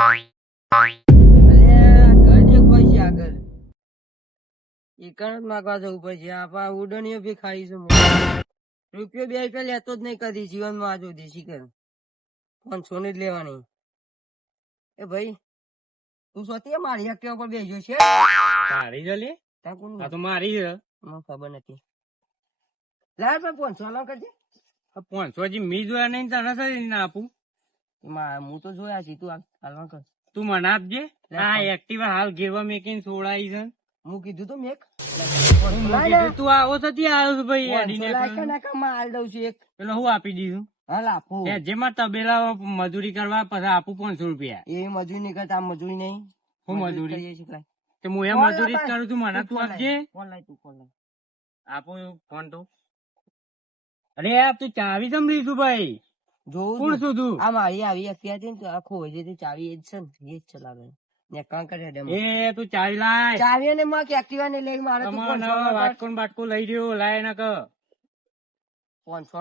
ઘર દેખાય છે આગળ. એકણ જ માગવા જવું પડશે. આપા ઉડણીઓ બી ખાઈ છે. રૂપિયો 2 રૂપિયા લેતો જ નહીં કદી જીવનમાં આજ સુધી. શીખર 500 ની જ લેવાની. એ ભાઈ તું સોતી મારી એક્ટિવા પર બેસ્યો છે? તારી જ લે ત્યાં કોણ? આ તો મારી છે. મને ખબર નથી. લાવ પણ 500 નો કરજે. 500 હજી મી જોયા નહીં તને કઈ ના આપું. હું તો જોયા છે. તું હાલવા કર. તું મને આપજે. આ એક્ટિવા હાલ ઘેરવા મેકીને સોડાઈ છે. હું કીધું તો મેક. તું આવો તો ત્યાં આવ્યો છું ભાઈ હેડીને. હાલ દઉં છું એક. પેલો હું આપી દીધું. હાલ આપું. જેમાં તબેલા મજૂરી કરવા પછી આપું 500 રૂપિયા. એ મજૂરી નહીં કરતા. મજૂરી નહીં. હું મજૂરી કરીએ છીએ. તો હું એ મજૂરી જ કરું છું. મને તું આપજે. ફોન લાય તું ફોન લાય. આપો ફોન તો. અરે યાર તું ચાવી જમ લીધું ભાઈ. જોઉં કોણ છું તું? આ મારી આવી એક્ટિવા હતી ને તો આખો હોય છે ચાવી એ જ છે ને એ જ ચલાવે. ને કાં કરે ડેમો. એ તું ચાવી લાય. ચાવી ને માં એક્ટિવા ને લઈ મારે તો વાટકો લઈ રહ્યો લાય ના કર. 500